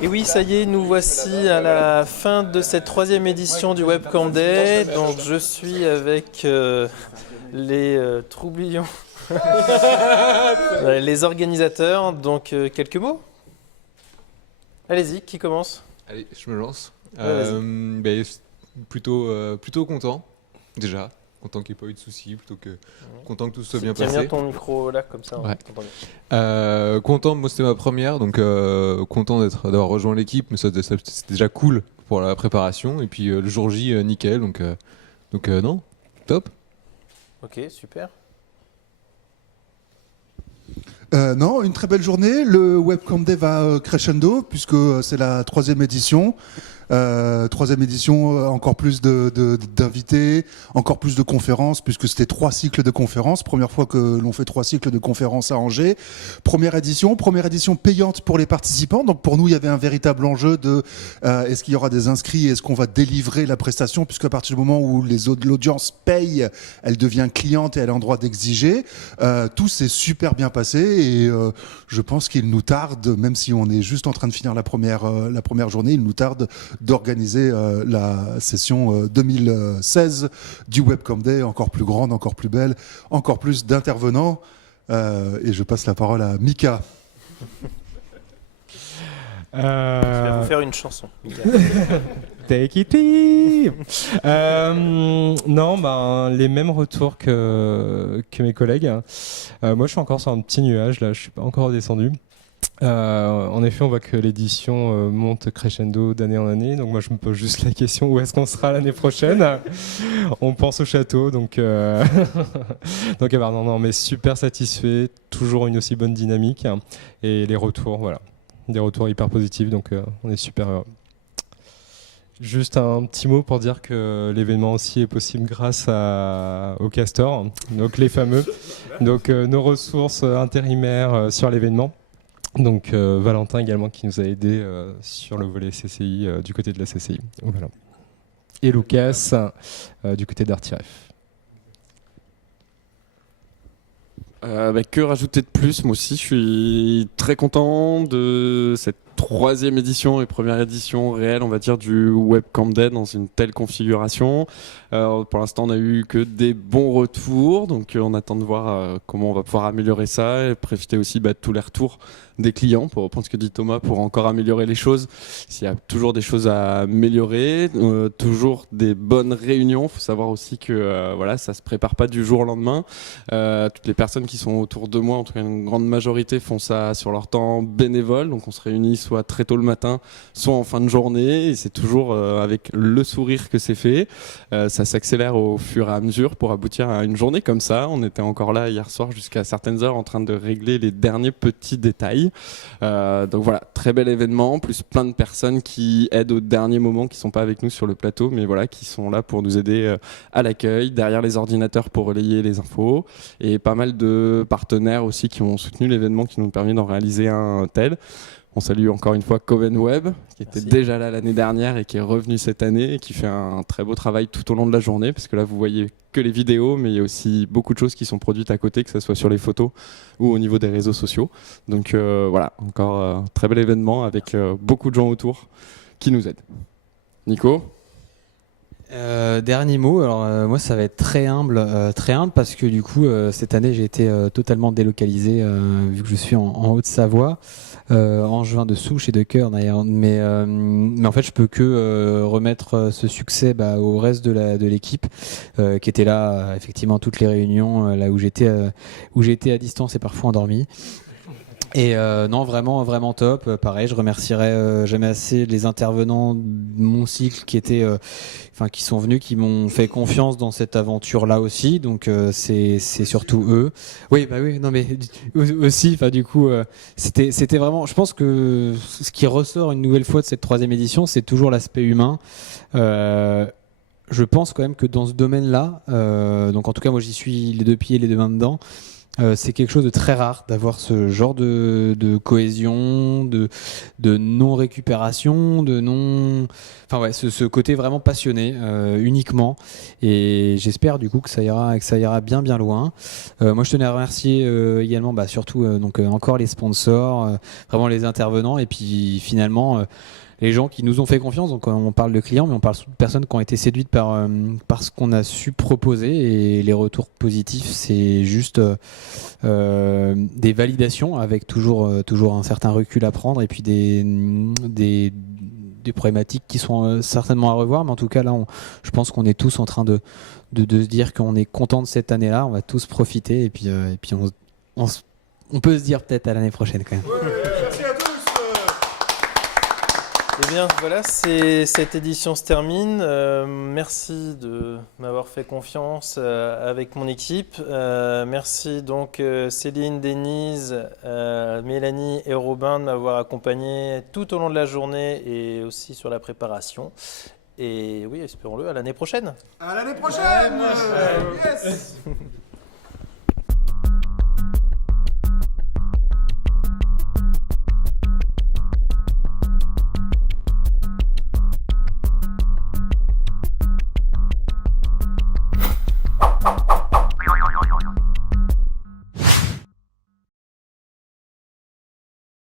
Et oui, ça y est, nous voici à la fin de cette troisième édition du Webcam Day. Donc je suis avec les troublions, les organisateurs. Donc quelques mots. Allez-y, qui commence? Allez, je me lance. Ouais, Plutôt content, déjà. Content qu'il n'y ait pas eu de soucis, content que tout soit bien passé. Tiens bien ton micro là, comme ça. Ouais. Content, moi c'était ma première, donc content d'avoir rejoint l'équipe, mais c'était déjà cool pour la préparation. Et puis le jour J, nickel, donc non, top. Ok, super. Non, une très belle journée. Le Webcam Day va crescendo puisque c'est la troisième édition. Troisième édition, encore plus d'invités, encore plus de conférences, puisque c'était 3 cycles de conférences. Première fois que l'on fait 3 cycles de conférences à Angers. Première édition payante pour les participants. Donc pour nous, il y avait un véritable enjeu de est-ce qu'il y aura des inscrits, est-ce qu'on va délivrer la prestation, puisque à partir du moment où l'audience paye, elle devient cliente et elle a le droit d'exiger. Tout s'est super bien passé et je pense qu'il nous tarde, même si on est juste en train de finir la première journée, il nous tarde d'organiser la session 2016 du Webcam Day, encore plus grande, encore plus belle, encore plus d'intervenants. Et je passe la parole à Mika. Je vais vous faire une chanson. Take it easy. Non, les mêmes retours que mes collègues. Moi, je suis encore sur un petit nuage, là, je suis pas encore descendu. En effet, on voit que l'édition monte crescendo d'année en année. Donc moi, je me pose juste la question, où est-ce qu'on sera l'année prochaine? On pense au château, donc non, mais super satisfait. Toujours une aussi bonne dynamique et les retours, voilà, des retours hyper positifs. Donc on est super heureux. Juste un petit mot pour dire que l'événement aussi est possible grâce au Castor, donc les fameux, donc nos ressources intérimaires sur l'événement. Donc Valentin également qui nous a aidé sur le volet CCI du côté de la CCI. Voilà. Et Lucas du côté d'Artiref. Que rajouter de plus? Moi aussi, je suis très content de cette troisième édition et première édition réelle, on va dire, du Webcam Day dans une telle configuration. Pour l'instant, on n'a eu que des bons retours, donc on attend de voir comment on va pouvoir améliorer ça et profiter aussi de tous les retours des clients, pour reprendre ce que dit Thomas, pour encore améliorer les choses. S'il y a toujours des choses à améliorer, toujours des bonnes réunions. Il faut savoir aussi que ça se prépare pas du jour au lendemain. Toutes les personnes qui sont autour de moi, en tout cas une grande majorité, font ça sur leur temps bénévole. Donc on se réunit soit très tôt le matin, soit en fin de journée. Et c'est toujours avec le sourire que c'est fait. Ça s'accélère au fur et à mesure pour aboutir à une journée comme ça. On était encore là hier soir jusqu'à certaines heures en train de régler les derniers petits détails. Donc voilà, très bel événement, plus plein de personnes qui aident au dernier moment, qui sont pas avec nous sur le plateau, mais voilà, qui sont là pour nous aider à l'accueil, derrière les ordinateurs pour relayer les infos, et pas mal de partenaires aussi qui ont soutenu l'événement, qui nous ont permis d'en réaliser un tel. On salue encore une fois Coven Web, qui était déjà là l'année dernière et qui est revenu cette année et qui fait un très beau travail tout au long de la journée, parce que là vous voyez que les vidéos, mais il y a aussi beaucoup de choses qui sont produites à côté, que ce soit sur les photos ou au niveau des réseaux sociaux. Donc voilà, encore très bel événement avec beaucoup de gens autour qui nous aident. Nico ? Dernier mot, alors moi ça va être très humble parce que du coup cette année j'ai été totalement délocalisé vu que je suis en Haute-Savoie, en juin de souche et de cœur d'ailleurs, mais en fait je peux que remettre ce succès au reste de l'équipe qui était là effectivement à toutes les réunions, là où j'étais à distance et parfois endormi. Et non, vraiment top. Pareil, je remercierai jamais assez les intervenants de mon cycle qui sont venus, qui m'ont fait confiance dans cette aventure-là aussi. Donc c'est surtout eux. Oui, non mais aussi. Du coup, c'était vraiment. Je pense que ce qui ressort une nouvelle fois de cette troisième édition, c'est toujours l'aspect humain. Je pense quand même que dans ce domaine-là, donc en tout cas moi j'y suis les deux pieds et les deux mains dedans. C'est quelque chose de très rare d'avoir ce genre de cohésion, de non-récupération, enfin ouais, ce côté vraiment passionné uniquement. Et j'espère du coup que ça ira bien loin. Moi, je tenais à remercier également, surtout encore les sponsors, vraiment les intervenants, et puis finalement les gens qui nous ont fait confiance. Donc on parle de clients, mais on parle de personnes qui ont été séduites par ce qu'on a su proposer, et les retours positifs, c'est juste des validations avec toujours un certain recul à prendre, et puis des problématiques qui sont certainement à revoir. Mais en tout cas là, je pense qu'on est tous en train de se dire qu'on est content de cette année-là. On va tous profiter, et puis on peut se dire peut-être à l'année prochaine quand même. Merci à tous. Eh bien voilà, cette édition se termine. Merci de m'avoir fait confiance avec mon équipe. Merci donc Céline, Denise, Mélanie et Robin de m'avoir accompagné tout au long de la journée et aussi sur la préparation. Et oui, espérons-le à l'année prochaine. À l'année prochaine. Yes.